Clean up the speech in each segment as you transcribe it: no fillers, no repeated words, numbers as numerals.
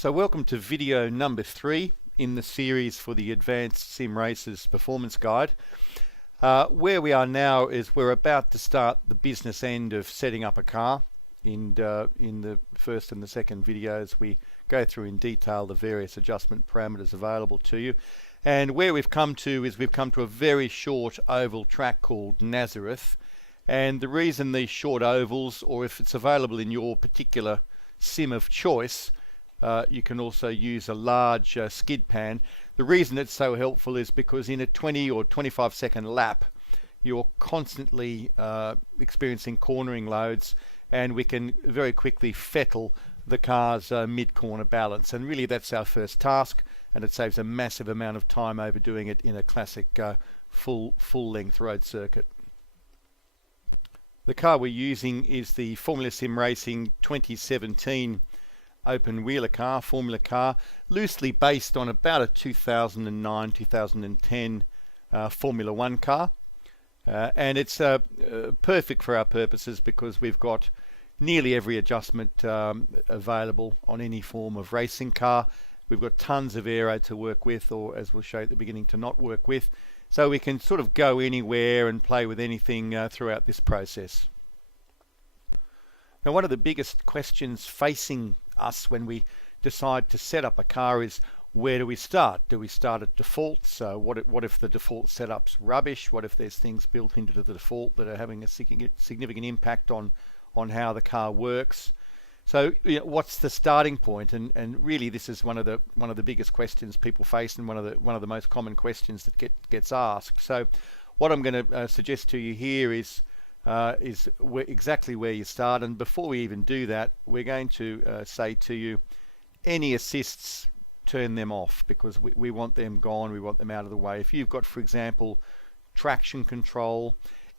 So welcome to video number 3 in the series for the Advanced Sim Racers Performance Guide. Where we are now is we're about to start the business end of setting up a car. In the first and the second videos we go through in detail the various adjustment parameters available to you. And where we've come to is we've come to a very short oval track called Nazareth. And the reason these short ovals, or if it's available in your particular sim of choice, you can also use a large skid pan. The reason it's so helpful is because in a 20 or 25 second lap you're constantly experiencing cornering loads, and we can very quickly fettle the car's mid-corner balance, and really that's our first task, and it saves a massive amount of time over doing it in a classic full-length road circuit. The car we're using is the Formula Sim Racing 2017 open wheeler car, formula car, loosely based on about a 2009-2010 Formula One car. And it's perfect for our purposes because we've got nearly every adjustment available on any form of racing car. We've got tons of aero to work with, or as we'll show at the beginning, to not work with. So we can sort of go anywhere and play with anything throughout this process. Now, one of the biggest questions facing us when we decide to set up a car is, where do we start? Do we start at default? So what if the default setup's rubbish? What if there's things built into the default that are having a significant impact on how the car works? So what's the starting point? And really this is one of the biggest questions people face, and one of the most common questions that gets asked. So what I'm going to suggest to you here is exactly where you start. And before we even do that, we're going to say to you, any assists, turn them off, because we want them gone. We want them out of the way. If you've got, for example, traction control,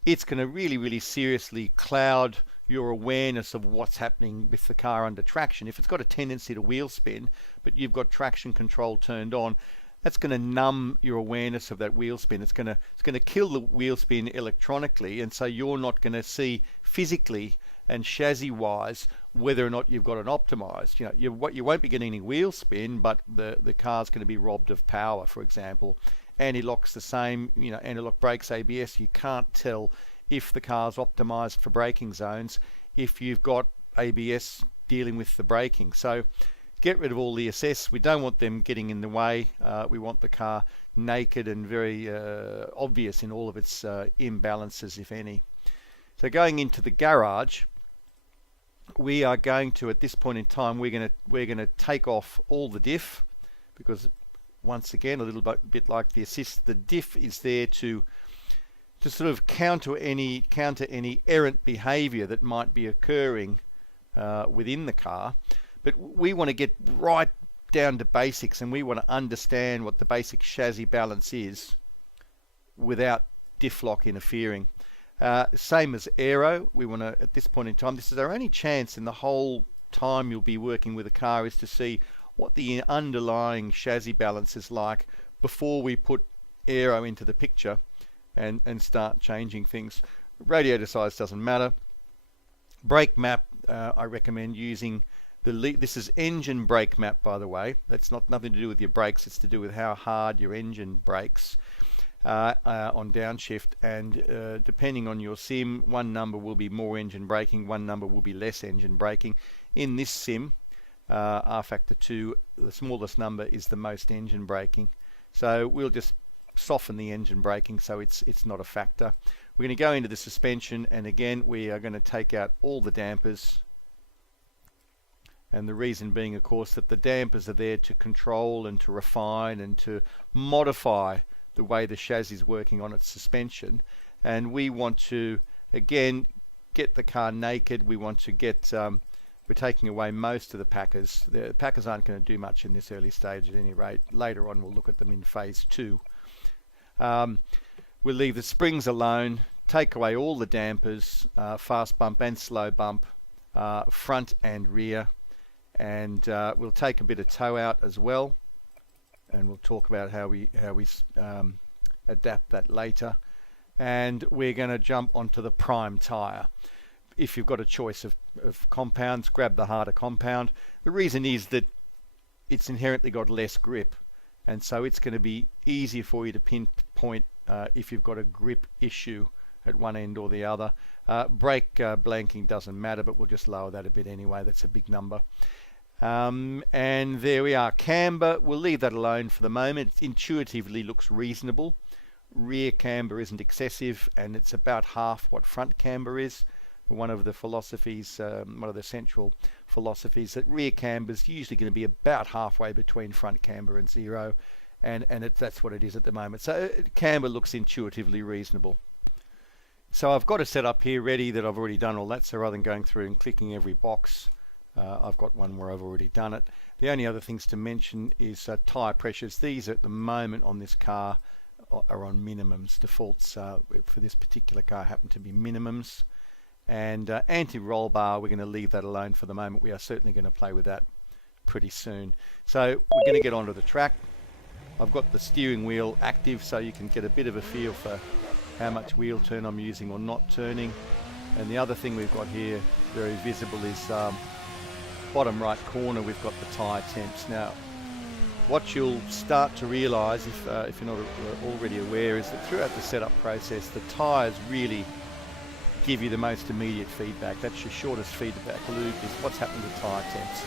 it's going to really seriously cloud your awareness of what's happening with the car under traction. If it's got a tendency to wheel spin, but you've got traction control turned on, that's going to numb your awareness of that wheel spin. It's going to kill the wheel spin electronically, and so you're not going to see physically and chassis wise whether or not you've got it optimized. You won't be getting any wheel spin, but the car's going to be robbed of power, for example. Anti-lock's the same. Anti-lock brakes, ABS, you can't tell if the car's optimized for braking zones if you've got ABS dealing with the braking. So get rid of all the assists. We don't want them getting in the way. We want the car naked and very obvious in all of its imbalances, if any. So going into the garage, we are going to, at this point in time, we're going to take off all the diff, because once again, a little bit like the assist, the diff is there to sort of counter any errant behavior that might be occurring within the car. But we want to get right down to basics, and we want to understand what the basic chassis balance is without diff lock interfering. Same as aero, we want to, at this point in time, this is our only chance in the whole time you'll be working with a car, is to see what the underlying chassis balance is like before we put aero into the picture and start changing things. Radiator size doesn't matter. Brake map, I recommend using this is engine brake map, by the way. That's nothing to do with your brakes. It's to do with how hard your engine brakes on downshift. And depending on your sim, one number will be more engine braking, one number will be less engine braking. In this sim, R factor 2, the smallest number is the most engine braking. So we'll just soften the engine braking so it's not a factor. We're going to go into the suspension, and again we are going to take out all the dampers. And the reason being, of course, that the dampers are there to control and to refine and to modify the way the chassis is working on its suspension. And we want to, again, get the car naked. We want to get, we're taking away most of the packers. The packers aren't going to do much in this early stage at any rate. Later on we'll look at them in phase 2. We'll leave the springs alone, take away all the dampers, fast bump and slow bump, front and rear. And we'll take a bit of toe out as well, and we'll talk about how we adapt that later. And we're going to jump onto the prime tire. If you've got a choice of compounds, grab the harder compound. The reason is that it's inherently got less grip, and so it's going to be easier for you to pinpoint if you've got a grip issue at one end or the other. Brake blanking doesn't matter, but we'll just lower that a bit anyway. That's a big number. And there we are. Camber, we'll leave that alone for the moment. It intuitively looks reasonable. Rear camber isn't excessive, and it's about half what front camber is. One of the philosophies, one of the central philosophies, that rear camber is usually going to be about halfway between front camber and zero, and that's what it is at the moment. So camber looks intuitively reasonable. So I've got a setup here ready that I've already done all that, so rather than going through and clicking every box, I've got one where I've already done it. The only other things to mention is tyre pressures. These at the moment on this car are on minimums. Defaults for this particular car happen to be minimums. And anti-roll bar, we're going to leave that alone for the moment. We are certainly going to play with that pretty soon. So we're going to get onto the track. I've got the steering wheel active, so you can get a bit of a feel for how much wheel turn I'm using or not turning. And the other thing we've got here, very visible, is bottom right corner, we've got the tyre temps. Now, what you'll start to realise, if you're not already aware, is that throughout the setup process, the tyres really give you the most immediate feedback. That's your shortest feedback loop, is what's happening to tyre temps.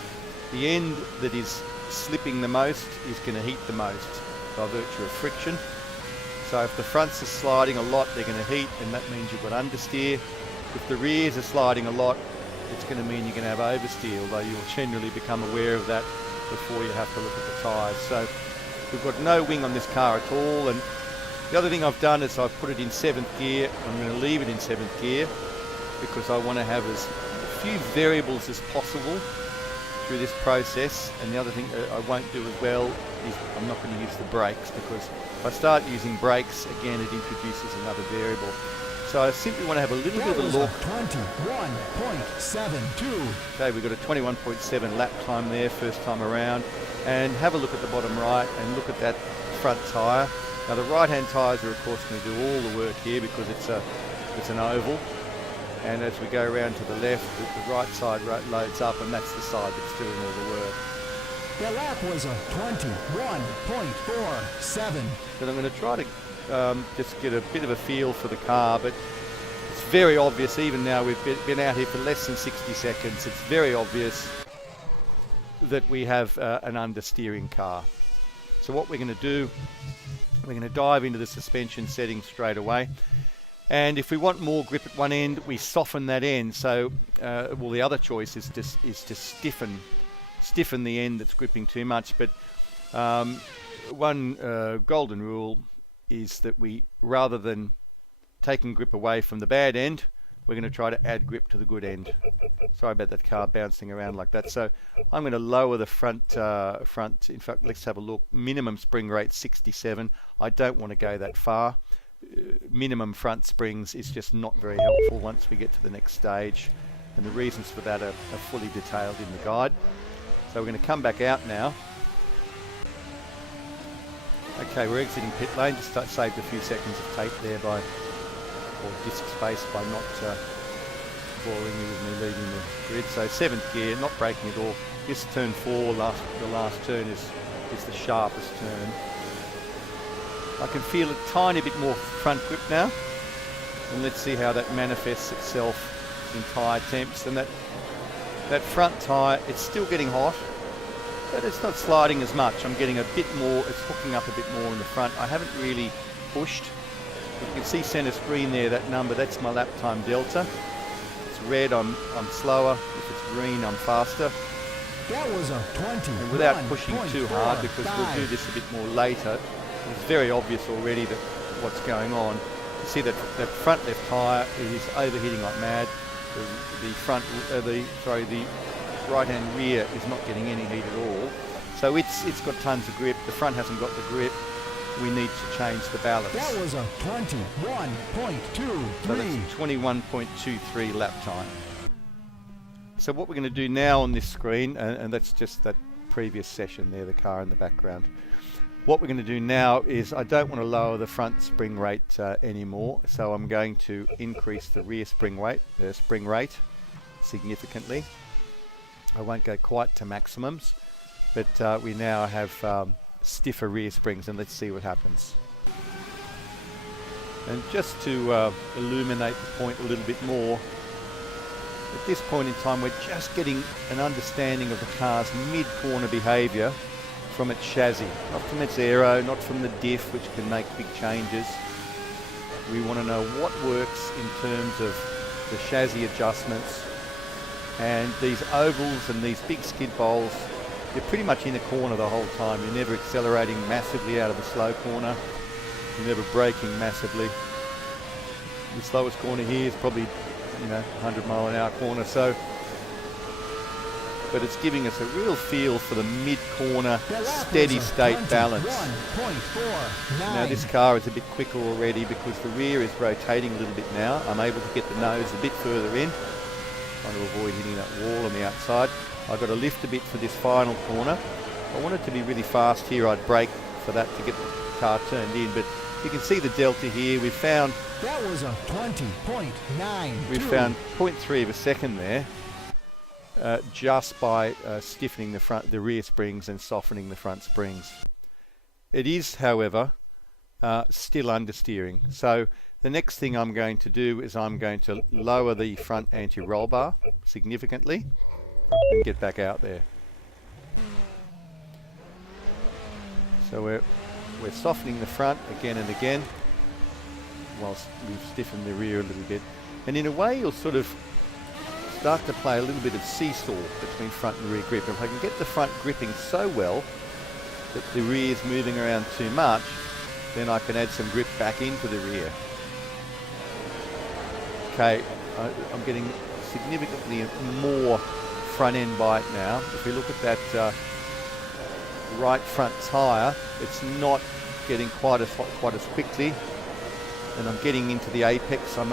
The end that is slipping the most is going to heat the most by virtue of friction. So if the fronts are sliding a lot, they're going to heat, and that means you've got understeer. If the rears are sliding a lot, it's going to mean you're going to have oversteer, although you'll generally become aware of that before you have to look at the tyres. So we've got no wing on this car at all, and the other thing I've done is I've put it in 7th gear. I'm going to leave it in 7th gear because I want to have as few variables as possible through this process. And the other thing I won't do as well is I'm not going to use the brakes, because if I start using brakes, again, it introduces another variable. So I simply want to have a little bit of a look. 21.72. Okay, we've got a 21.7 lap time there, first time around. And have a look at the bottom right and look at that front tyre. Now the right-hand tyres are of course going to do all the work here because it's an oval. And as we go around to the left, the right side loads up, and that's the side that's doing all the work. The lap was a 21.47. But I'm going to try to just get a bit of a feel for the car, but it's very obvious, even now we've been out here for less than 60 seconds, it's very obvious that we have an understeering car. So what we're going to do, we're going to dive into the suspension settings straight away. And if we want more grip at one end, we soften that end. So, well, the other choice is to stiffen the end that's gripping too much. But one golden rule is that we, rather than taking grip away from the bad end, we're going to try to add grip to the good end. Sorry about that car bouncing around like that. So I'm going to lower the front. In fact, let's have a look. Minimum spring rate 67. I don't want to go that far. Minimum front springs is just not very helpful once we get to the next stage, and the reasons for that are fully detailed in the guide. So we're going to come back out now. Okay, we're exiting pit lane. Just saved a few seconds of tape there or disk space by not boring you with me leaving the grid. So 7th gear, not braking at all. This turn 4, the last turn is the sharpest turn. I can feel a tiny bit more front grip now, and let's see how that manifests itself in tyre temps. And that front tyre, it's still getting hot, but it's not sliding as much. I'm getting a bit more, it's hooking up a bit more in the front. I haven't really pushed. You can see center screen there, that number, that's my lap time delta. If it's red, I'm slower. If it's green, I'm faster. That was a 20. And without pushing too hard, because we'll do this a bit more later, it's very obvious already that what's going on. You see that front left tyre is overheating like mad. The right-hand rear is not getting any heat at all. So it's got tons of grip. The front hasn't got the grip. We need to change the balance. That was a 21.23. So that's 21.23 lap time. So what we're going to do now on this screen, and that's just that previous session there, the car in the background. What we're going to do now is I don't want to lower the front spring rate anymore, so I'm going to increase the rear spring rate significantly. I won't go quite to maximums, but we now have stiffer rear springs, and let's see what happens. And just to illuminate the point a little bit more, at this point in time we're just getting an understanding of the car's mid-corner behaviour from its chassis, not from its aero, not from the diff, which can make big changes. We want to know what works in terms of the chassis adjustments, and these ovals and these big skid bowls, you're pretty much in a corner the whole time. You're never accelerating massively out of the slow corner. You're never braking massively. The slowest corner here is probably, 100-mile-an-hour corner. So, but it's giving us a real feel for the mid-corner steady state balance. Now this car is a bit quicker already because the rear is rotating a little bit now. I'm able to get the nose a bit further in, trying to avoid hitting that wall on the outside. I've got to lift a bit for this final corner. If I want it to be really fast here, I'd brake for that to get the car turned in, but you can see the delta here. We found that was a 20.9. We found 0.3 of a second there, just by stiffening the rear springs and softening the front springs. It is, however, still understeering. So the next thing I'm going to do is I'm going to lower the front anti-roll bar significantly and get back out there. So we're softening the front again and again whilst we've stiffened the rear a little bit. And in a way you'll sort of start to play a little bit of seesaw between front and rear grip. If I can get the front gripping so well that the rear is moving around too much, then I can add some grip back into the rear. Okay, I'm getting significantly more front end bite now. If we look at that right front tyre, it's not getting quite as quickly, and I'm getting into the apex. I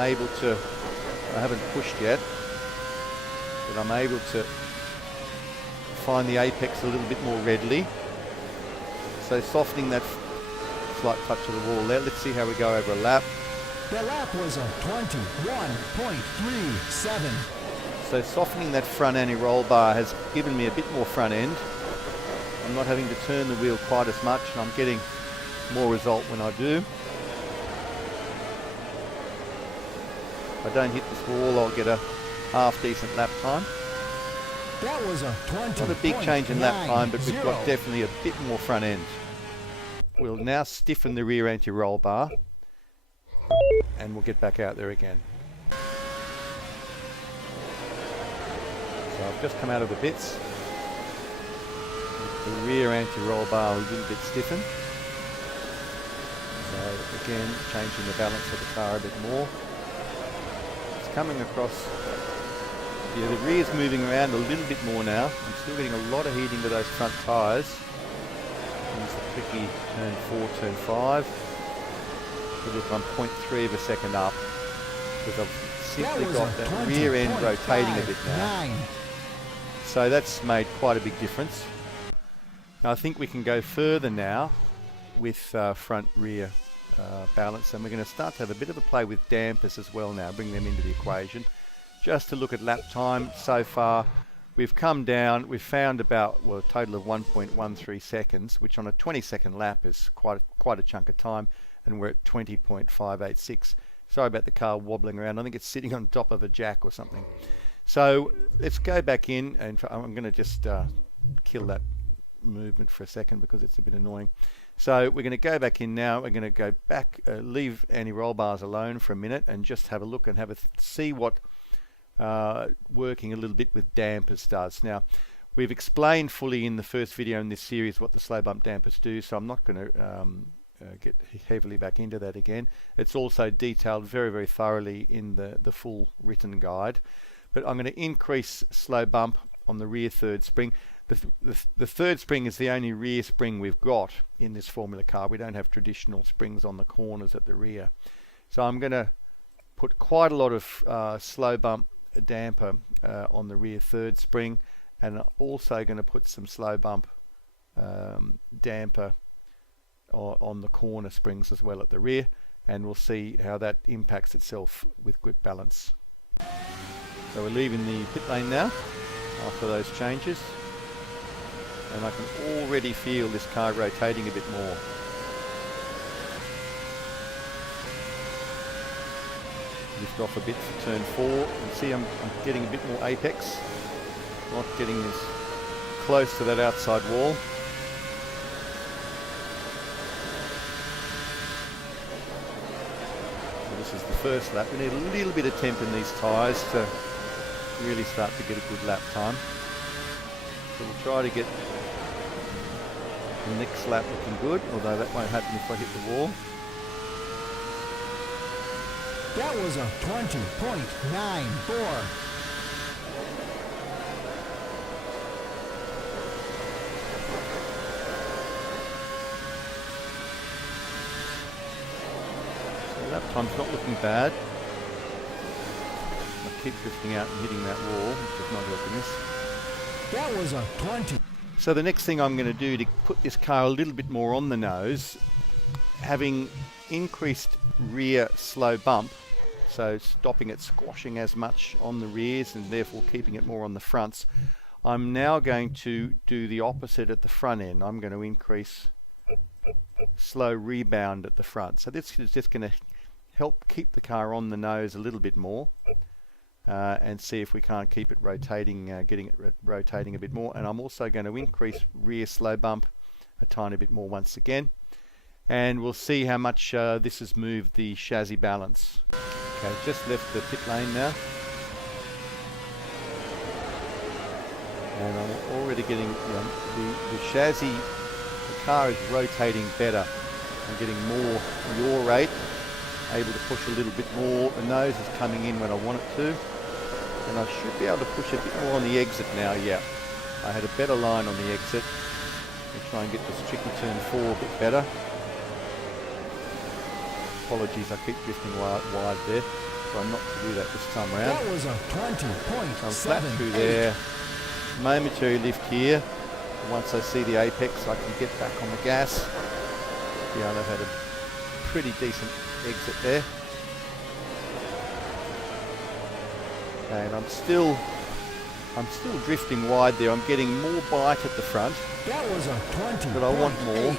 haven't pushed yet, but I'm able to find the apex a little bit more readily. So softening that slight touch of the wall there. Let's see how we go over a lap. The lap was a 21.37. So softening that front anti-roll bar has given me a bit more front end. I'm not having to turn the wheel quite as much, and I'm getting more result when I do. If I don't hit this wall, I'll get a half decent lap time. That was a 20. Not a big change in lap time, but we've got definitely a bit more front end. We'll now stiffen the rear anti-roll bar, and we'll get back out there again. So I've just come out of the bits. The rear anti-roll bar a little bit stiffened. So again, changing the balance of the car a bit more. It's coming across. Yeah, the rear's moving around a little bit more now. I'm still getting a lot of heat into those front tyres. Use the tricky turn 4, turn 5. But look, I'm 0.3 of a second up because I've simply got that rear end rotating a bit now. So that's made quite a big difference. Now I think we can go further now with front rear balance, and we're going to start to have a bit of a play with dampers as well now, bring them into the equation. Just to look at lap time so far, we've come down, we've found about a total of 1.13 seconds, which on a 20-second lap is quite a chunk of time, and we're at 20.586. Sorry about the car wobbling around. I think it's sitting on top of a jack or something. So let's go back in, and I'm going to just kill that movement for a second because it's a bit annoying. So we're going to go back in now. We're going to go back, leave anti-roll bars alone for a minute, and just have a look and see what working a little bit with dampers does. Now, we've explained fully in the first video in this series what the slow bump dampers do, so I'm not going to get heavily back into that again. It's also detailed very, very thoroughly in the full written guide. But I'm going to increase slow bump on the rear third spring. The third spring is the only rear spring we've got in this Formula car. We don't have traditional springs on the corners at the rear. So I'm going to put quite a lot of slow bump damper on the rear third spring, and also going to put some slow bump damper on the corner springs as well at the rear, and we'll see how that impacts itself with grip balance. So we're leaving the pit lane now after those changes. And I can already feel this car rotating a bit more. Lift off a bit for turn 4. You can see I'm getting a bit more apex. Not getting as close to that outside wall. So this is the first lap. We need a little bit of temp in these tyres to really start to get a good lap time. So we'll try to get the next lap looking good, although that won't happen if I hit the wall. That was a 20.94. Lap time's not looking bad. I keep drifting out and hitting that wall, which is not helping us. That was a 20. So the next thing I'm going to do to put this car a little bit more on the nose, having increased rear slow bump, so stopping it squashing as much on the rears and therefore keeping it more on the fronts, I'm now going to do the opposite at the front end. I'm going to increase slow rebound at the front. So this is just going to help keep the car on the nose a little bit more and see if we can't keep it rotating, getting it rotating a bit more. And I'm also going to increase rear slow bump a tiny bit more once again. And we'll see how much this has moved the chassis balance. Okay, just left the pit lane now. And I'm already getting the chassis, the car is rotating better. I'm getting more yaw rate, able to push a little bit more. The nose is coming in when I want it to. And I should be able to push a bit more on the exit now, yeah. I had a better line on the exit. I'll try and get this tricky turn 4 a bit better. Apologies, I keep drifting wide there. Try not to do that this time around. That was a 20.7. I'm flat through there. Momentary lift here. Once I see the apex, I can get back on the gas. Yeah, I've had a pretty decent exit there. And I'm still drifting wide there. I'm getting more bite at the front. That was a 20. But I want more.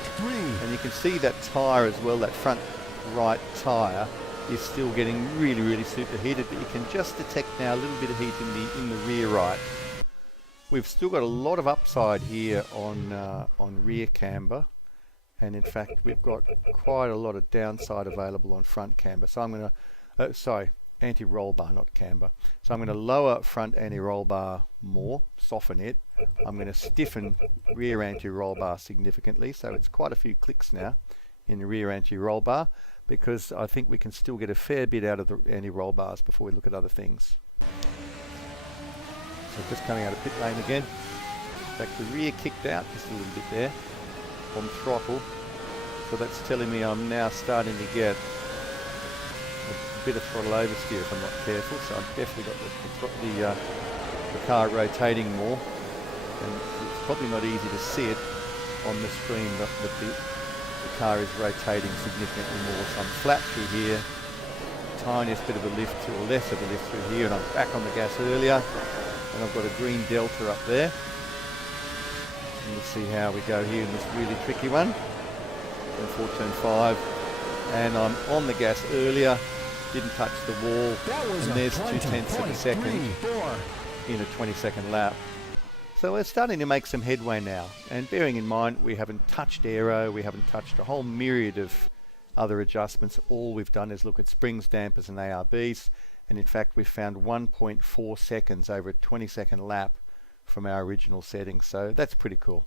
And you can see that tyre as well, that front right tyre is still getting really, really superheated, but you can just detect now a little bit of heat in the rear right. We've still got a lot of upside here on rear camber, and in fact we've got quite a lot of downside available on front camber. So I'm going to, anti-roll bar, not camber. So I'm going to lower front anti-roll bar more, soften it. I'm going to stiffen rear anti-roll bar significantly, so it's quite a few clicks now in the rear anti-roll bar, because I think we can still get a fair bit out of the anti-roll bars before we look at other things. So just coming out of pit lane again. In fact, the rear kicked out just a little bit there on throttle. So that's telling me I'm now starting to get a bit of throttle oversteer if I'm not careful. So I've definitely got the car rotating more. And it's probably not easy to see it on the screen, but the car is rotating significantly more. So I'm flat through here. Tiniest bit of a lift to, or less of a lift through here, and I'm back on the gas earlier. And I've got a green delta up there. And we'll see how we go here in this really tricky one. Turn 4, turn 5. And I'm on the gas earlier, didn't touch the wall. And there's 0.2 of a second in a 20-second lap. So we're starting to make some headway now. And bearing in mind, we haven't touched aero, we haven't touched a whole myriad of other adjustments. All we've done is look at springs, dampers and ARBs. And in fact, we've found 1.4 seconds over a 20-second lap from our original settings. So that's pretty cool.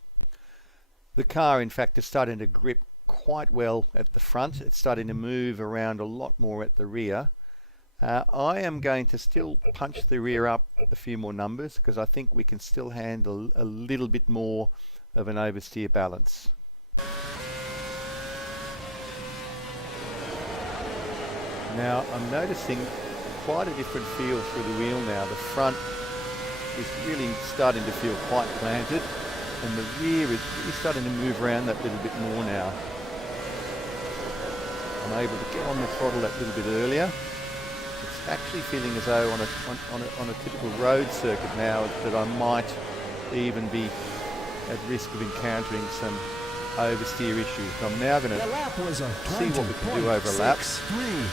The car, in fact, is starting to grip quite well at the front. It's starting to move around a lot more at the rear. I am going to still punch the rear up a few more numbers because I think we can still handle a little bit more of an oversteer balance. Now, I'm noticing quite a different feel through the wheel now. The front is really starting to feel quite planted, and the rear is really starting to move around that little bit more now. I'm able to get on the throttle that little bit earlier. It's actually feeling as though on a typical road circuit now that I might even be at risk of encountering some oversteer issues. So I'm now going to That lap was a see what we can do over a lap. 20.63.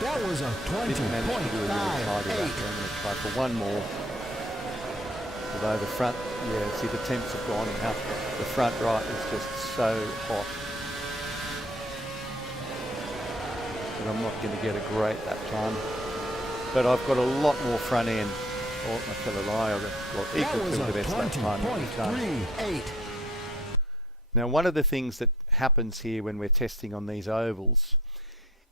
That was a Didn't manage to do a really tidy lap. 20.58. I'm going to try for one more. Although the front, yeah, see the temps have gone up. The front right is just so hot. But I'm not going to get a great lap time. But I've got a lot more front end. Or I tell a lie, I've got well, That equal was to a the best lap time that we've done. 20.38. Now, one of the things that happens here when we're testing on these ovals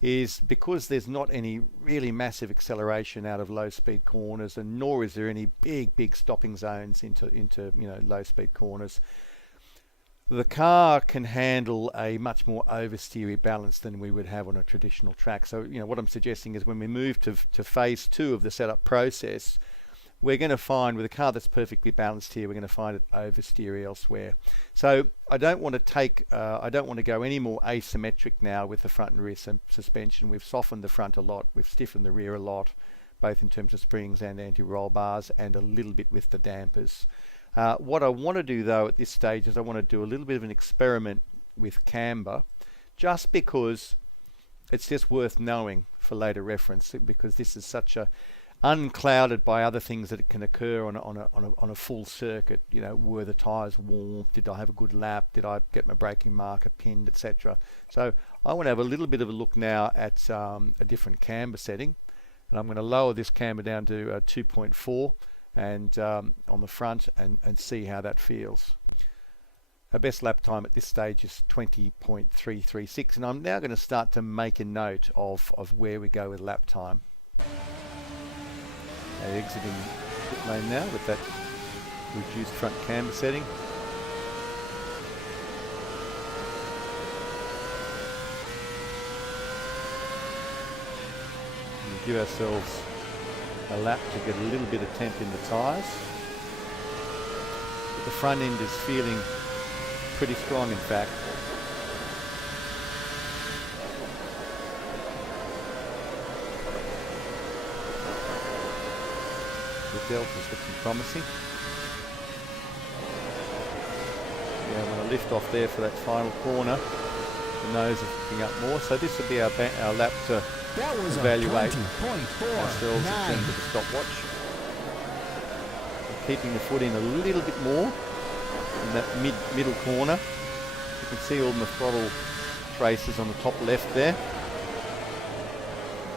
is because there's not any really massive acceleration out of low speed corners, and nor is there any big stopping zones into low speed corners, the car can handle a much more oversteery balance than we would have on a traditional track. So what I'm suggesting is when we move to phase 2 of the setup process, we're going to find with a car that's perfectly balanced here, we're going to find it oversteer elsewhere. So I don't want to go any more asymmetric now with the front and rear suspension. We've softened the front a lot, we've stiffened the rear a lot, both in terms of springs and anti-roll bars, and a little bit with the dampers. What I want to do though at this stage is I want to do a little bit of an experiment with camber, just because it's just worth knowing for later reference, because this is such a unclouded by other things that can occur on a full circuit. Were the tyres warm? Did I have a good lap? Did I get my braking marker pinned, etc.? So I want to have a little bit of a look now at a different camber setting, and I'm going to lower this camber down to 2.4 and on the front and see how that feels. Our best lap time at this stage is 20.336, and I'm now going to start to make a note of where we go with lap time. Exiting pit lane now with that reduced front camber setting. And give ourselves a lap to get a little bit of temp in the tyres. But the front end is feeling pretty strong, in fact. The delta's looking promising. Yeah, I'm going to lift off there for that final corner. The nose is looking up more, so this will be our lap to evaluate ourselves in terms of the stopwatch. We're keeping the foot in a little bit more in that middle corner. You can see all my throttle traces on the top left there.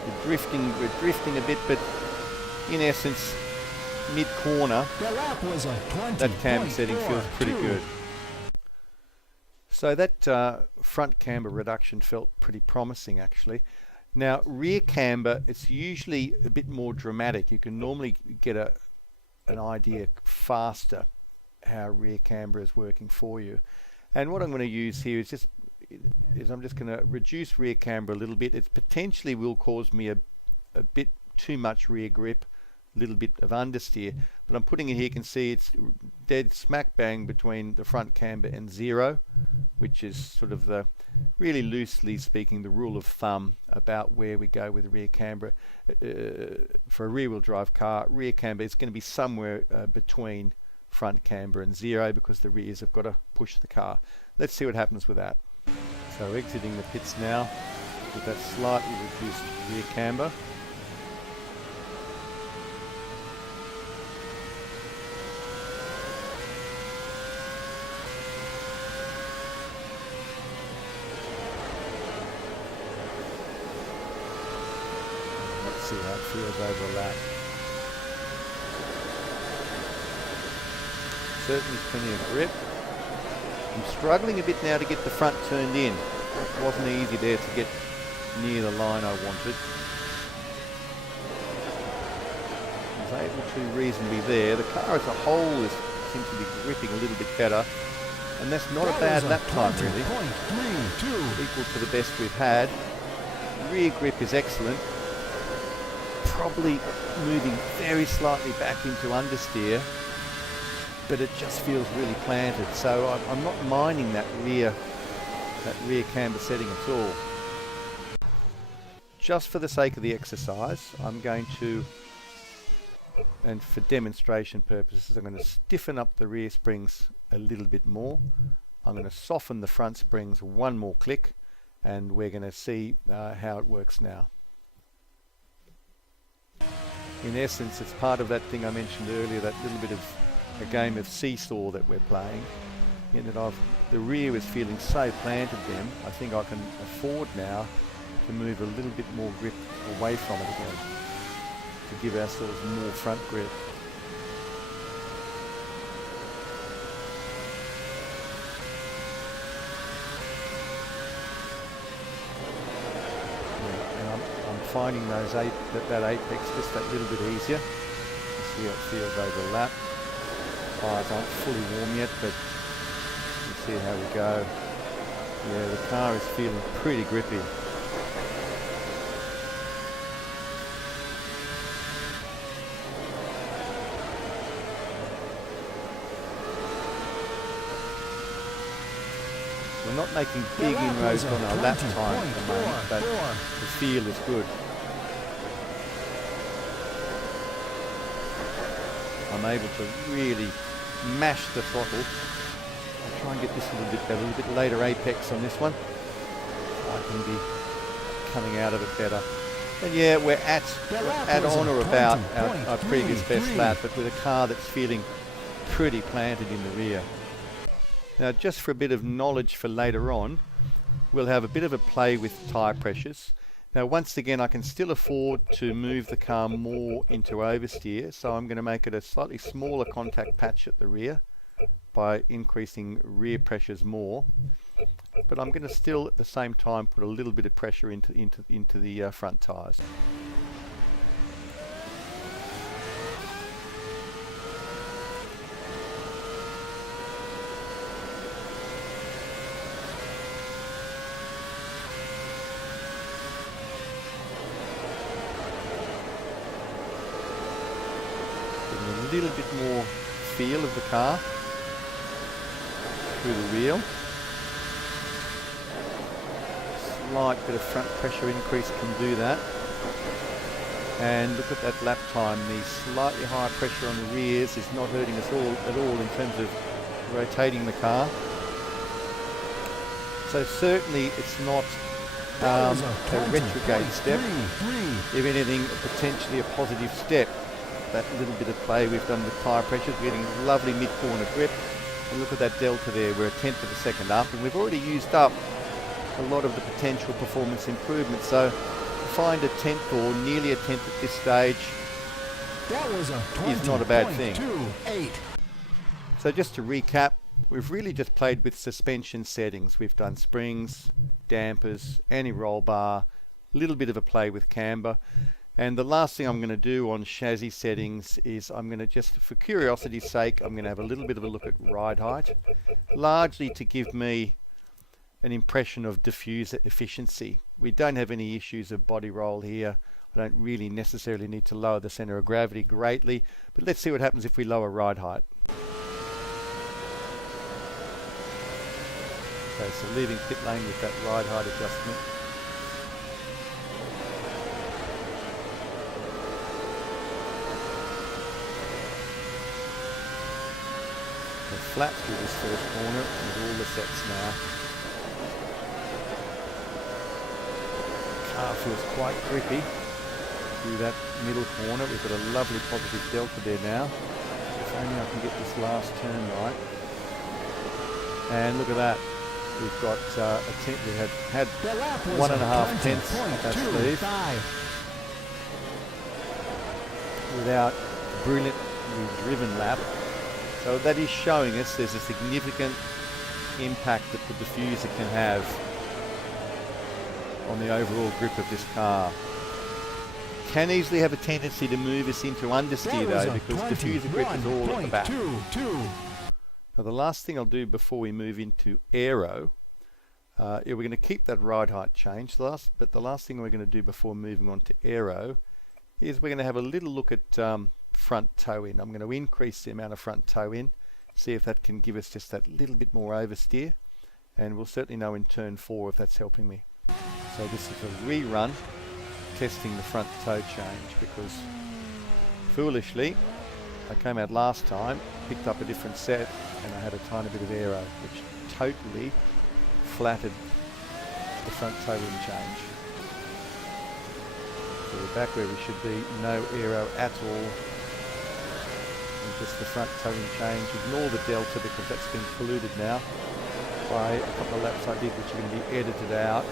We're drifting a bit, but in essence, mid-corner, that camber setting feels pretty good. So that front camber reduction felt pretty promising, actually. Now, rear camber, it's usually a bit more dramatic. You can normally get an idea faster how rear camber is working for you. And what I'm going to use here is I'm just going to reduce rear camber a little bit. It potentially will cause me a bit too much rear grip, a little bit of understeer, but I'm putting it here. You can see it's dead smack bang between the front camber and 0, which is sort of the, really loosely speaking, the rule of thumb about where we go with rear camber. For a rear-wheel drive car, rear camber is going to be somewhere between front camber and 0, because the rears have got to push the car. Let's see what happens with that. So exiting the pits now with that slightly reduced rear camber. See how it feels over a lap. Certainly plenty of grip. I'm struggling a bit now to get the front turned in. It wasn't easy there to get near the line I wanted. I was able to reasonably there. The car as a whole seems to be gripping a little bit better, and that's not a bad lap time really. Equal to the best we've had. Rear grip is excellent. Probably moving very slightly back into understeer. but it just feels really planted. So I'm not minding that rear camber setting at all. Just for the sake of the exercise, I'm going to, and for demonstration purposes, I'm going to stiffen up the rear springs a little bit more. I'm going to soften the front springs one more click, and we're going to see how it works now. In essence, it's part of that thing I mentioned earlier, that little bit of a game of seesaw that we're playing, in that the rear is feeling so planted then, I think I can afford now to move a little bit more grip away from it again, to give ourselves more front grip. Finding that apex just that little bit easier. You see how it feels over lap. Tyres aren't fully warm yet, but you see how we go. Yeah, the car is feeling pretty grippy. We're not making big inroads on our lap time at the moment, but the feel is good. I'm able to really mash the throttle. I'll try and get this a little bit later apex on this one. I can be coming out of it better. And yeah, we're at on or about our previous best lap, but with a car that's feeling pretty planted in the rear. Now, just for a bit of knowledge for later on, we'll have a bit of a play with tyre pressures. Now, once again, I can still afford to move the car more into oversteer, so I'm going to make it a slightly smaller contact patch at the rear by increasing rear pressures more. But I'm going to still, at the same time, put a little bit of pressure into the front tyres. A little bit more feel of the car through the wheel. Slight bit of front pressure increase can do that. And look at that lap time. The slightly higher pressure on the rears is not hurting us at all in terms of rotating the car. So certainly it's not a retrograde step. If anything, potentially a positive step. That little bit of play we've done with tyre pressures, we're getting lovely mid-corner grip. And look at that delta there, we're a tenth of a second up, and we've already used up a lot of the potential performance improvement. So to find a tenth or nearly a tenth at this stage is not a bad thing. So just to recap, we've really just played with suspension settings. We've done springs, dampers, anti-roll bar, a little bit of a play with camber. And the last thing I'm going to do on chassis settings is I'm going to just, for curiosity's sake, I'm going to have a little bit of a look at ride height, largely to give me an impression of diffuser efficiency. We don't have any issues of body roll here. I don't really necessarily need to lower the center of gravity greatly, but let's see what happens if we lower ride height. Okay, so leaving pit lane with that ride height adjustment. Flat through this first corner with all the sets now. Car feels quite grippy through that middle corner. We've got a lovely positive delta there now. If only I can get this last turn right. And look at that. We've got we had 1.5 tenths up that sleeve without a brilliantly driven lap. So that is showing us there's a significant impact that the diffuser can have on the overall grip of this car. Can easily have a tendency to move us into understeer though, because diffuser grip is all at the back. Now the last thing I'll do before we move into aero, we're going to keep that ride height change but the last thing we're going to do before moving on to aero is we're going to have a little look at front toe in. I'm going to increase the amount of front toe in, See if that can give us just that little bit more oversteer, and we'll certainly know in turn 4 if that's helping me. So this is a rerun testing the front toe change, because foolishly I came out last time, picked up a different set, and I had a tiny bit of aero, which totally flattered the front toe in change. So we're back where we should be, no aero at all, and just the front toe in change. Ignore the delta because that's been polluted now by a couple of laps I did, which are going to be edited out.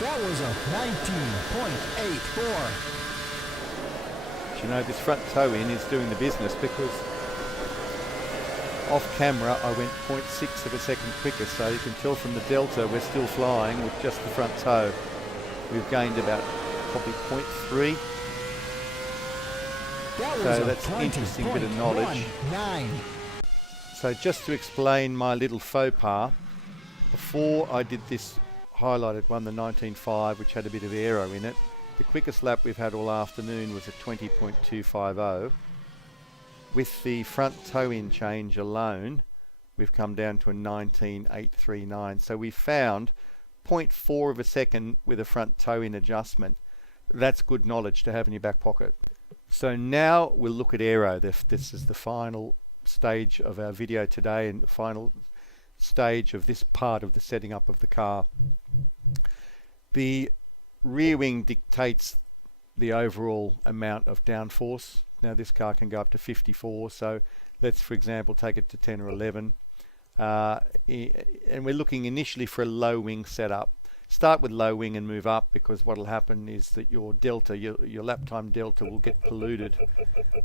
That was a 19.84. You know, this front toe in is doing the business, because off camera I went 0.6 of a second quicker, so you can tell from the delta we're still flying with just the front toe. We've gained about probably 0.3. So that's an interesting bit of knowledge. So just to explain my little faux pas, before I did this highlighted one, the 19.5, which had a bit of aero in it, the quickest lap we've had all afternoon was a 20.250. With the front toe in change alone, we've come down to a 19.839. So we found 0.4 of a second with a front toe in adjustment. That's good knowledge to have in your back pocket. So now we'll look at aero. This is the final stage of our video today, and the final stage of this part of the setting up of the car. The rear wing dictates the overall amount of downforce. Now this car can go up to 54, so let's for example take it to 10 or 11, and we're looking initially for a low wing setup. Start with low wing and move up, because what will happen is that your delta, your lap time delta, will get polluted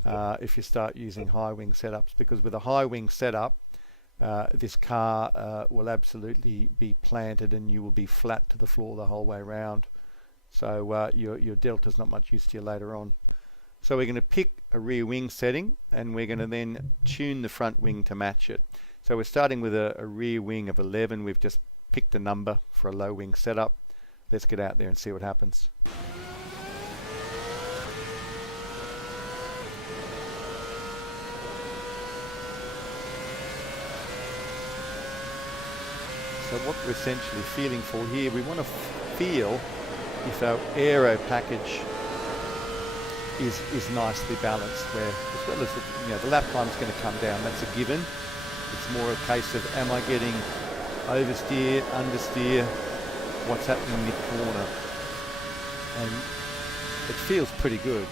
if you start using high wing setups, because with a high wing setup this car will absolutely be planted and you will be flat to the floor the whole way around. So your delta's not much use to you later on. So we're going to pick a rear wing setting, and we're going to then tune the front wing to match it. So we're starting with a rear wing of 11. We've just picked a number for a low wing setup. Let's get out there and see what happens. So what we're essentially feeling for here, we want to feel if our aero package is nicely balanced, where as well as the lap time's going to come down, that's a given. It's more a case of, am I getting oversteer, understeer, what's happening mid-corner? And it feels pretty good.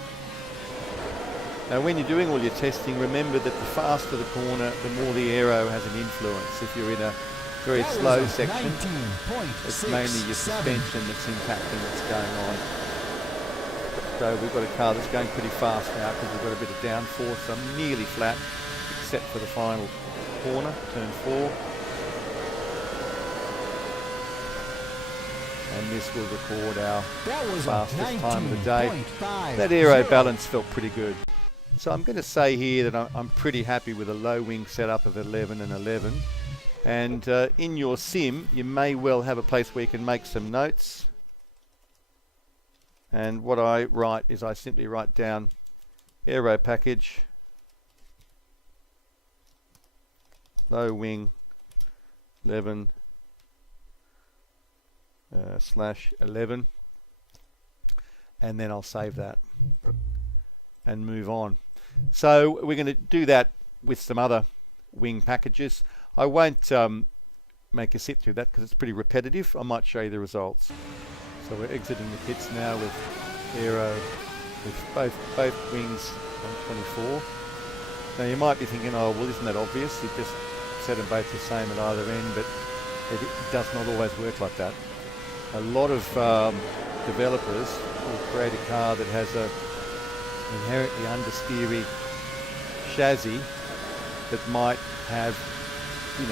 Now when you're doing all your testing, remember that the faster the corner, the more the aero has an influence. If you're in a very slow section, it's mainly your suspension that's impacting what's going on. So we've got a car that's going pretty fast now because we've got a bit of downforce. So I'm nearly flat, except for the final corner, turn 4. And this will record our fastest time of the day. That aero balance felt pretty good. So I'm going to say here that I'm pretty happy with a low wing setup of 11 and 11. And in your sim, you may well have a place where you can make some notes. And what I write is I simply write down aero package, low wing 11 /11, and then I'll save that and move on. So we're going to do that with some other wing packages. I won't make a sit through that because it's pretty repetitive. I might show you the results. So we're exiting the pits now with aero with both wings on 24. Now you might be thinking, oh well, isn't that obvious? You've just set them both the same at either end, but it does not always work like that. A lot of developers will create a car that has a inherently understeery chassis that might have, if you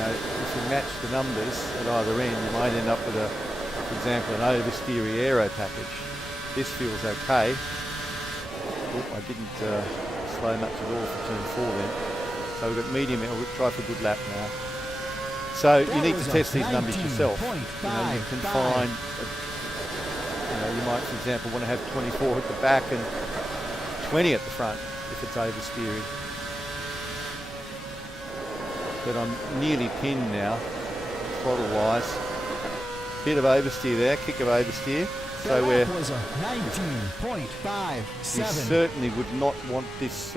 match the numbers at either end, you might end up with a for example, an oversteery aero package, this feels okay. Oop, I didn't slow much at all for turn 4 then. So we've got medium, we'll try for a good lap now. So you need to test these numbers yourself. You know, you can find, you might, for example, want to have 24 at the back and 20 at the front if it's oversteering. But I'm nearly pinned now, throttle-wise. Bit of oversteer there, kick of oversteer. So we certainly would not want this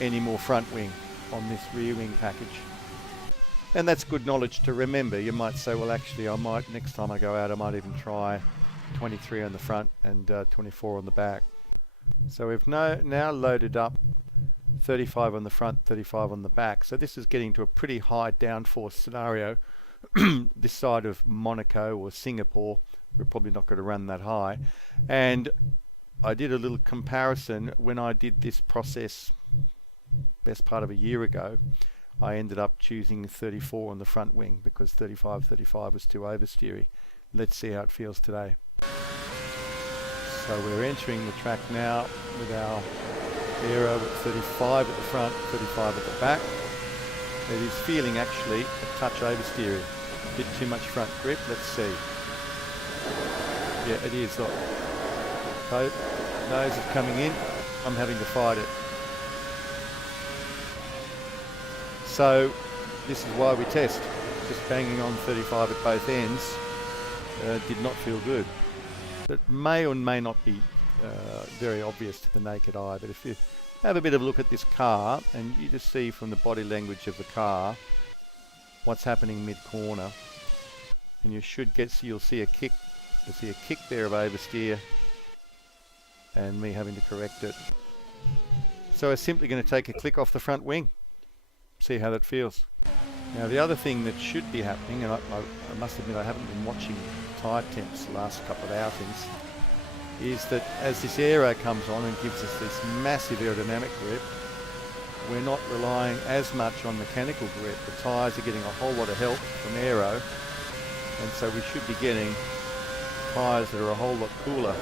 any more front wing on this rear wing package. And that's good knowledge to remember. You might say, well, actually, I might, next time I go out, I might even try 23 on the front and 24 on the back. So we've now loaded up 35 on the front, 35 on the back. So this is getting to a pretty high downforce scenario. This side of Monaco or Singapore, we're probably not going to run that high. And I did a little comparison when I did this process best part of a year ago. I ended up choosing 34 on the front wing because 35 was too oversteery. Let's see how it feels today. So we're entering the track now with our aero at 35 at the front, 35 at the back. It is feeling actually a touch oversteery. A bit too much front grip. Let's see. Yeah, it is. Look. Nose is coming in. I'm having to fight it. So this is why we test. Just banging on 35 at both ends did not feel good. It may or may not be very obvious to the naked eye, but if you have a bit of a look at this car and you just see from the body language of the car what's happening mid-corner, and you'll see a kick there of oversteer and me having to correct it. So we're simply going to take a click off the front wing, see how that feels. Now the other thing that should be happening, and I must admit I haven't been watching tyre temps the last couple of outings, is that as this aero comes on and gives us this massive aerodynamic grip, we're not relying as much on mechanical grip. The tyres are getting a whole lot of help from aero, and so we should be getting tyres that are a whole lot cooler.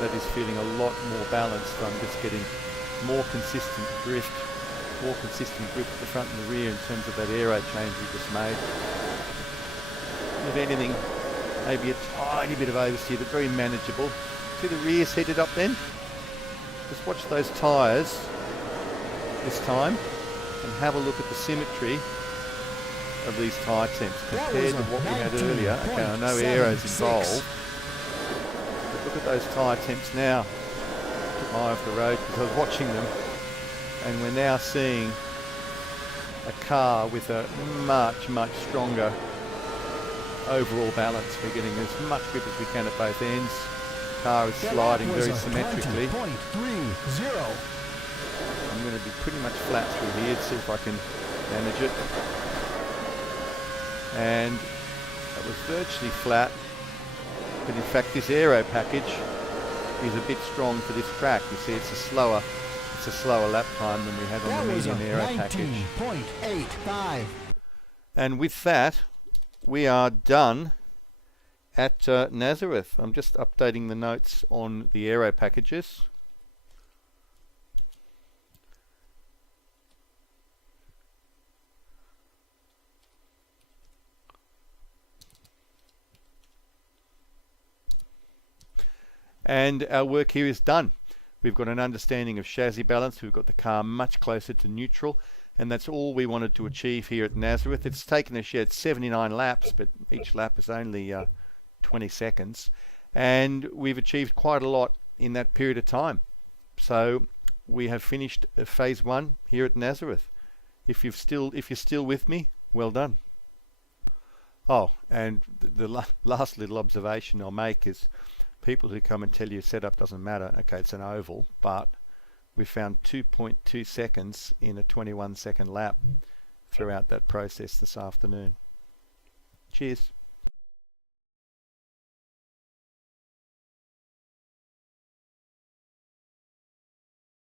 That is feeling a lot more balanced. I'm just getting more consistent drift, more consistent grip at the front and the rear in terms of that aero change we just made. If anything, maybe a tiny bit of oversteer, but very manageable. See the rear's headed up then? Just watch those tyres this time and have a look at the symmetry of these tyre temps compared to what we had earlier. Okay, I know aero's involved, but look at those tyre temps now. Took my eye off the road because I was watching them, and we're now seeing a car with a much, much stronger overall balance. We're getting as much grip as we can at both ends. Car is sliding very symmetrically. I'm going to be pretty much flat through here to see if I can manage it. And that was virtually flat, but in fact this aero package is a bit strong for this track. You see it's a slower lap time than we had on the medium aero package. 19.85. And with that, we are done at Nazareth. I'm just updating the notes on the aero packages. And our work here is done. We've got an understanding of chassis balance. We've got the car much closer to neutral. And that's all we wanted to achieve here at Nazareth. It's taken us yet 79 laps, but each lap is only 20 seconds. And we've achieved quite a lot in that period of time. So we have finished phase 1 here at Nazareth. If you're still with me, well done. Oh, and the last little observation I'll make is people who come and tell you setup doesn't matter. Okay, it's an oval, but we found 2.2 seconds in a 21-second lap throughout that process this afternoon. Cheers.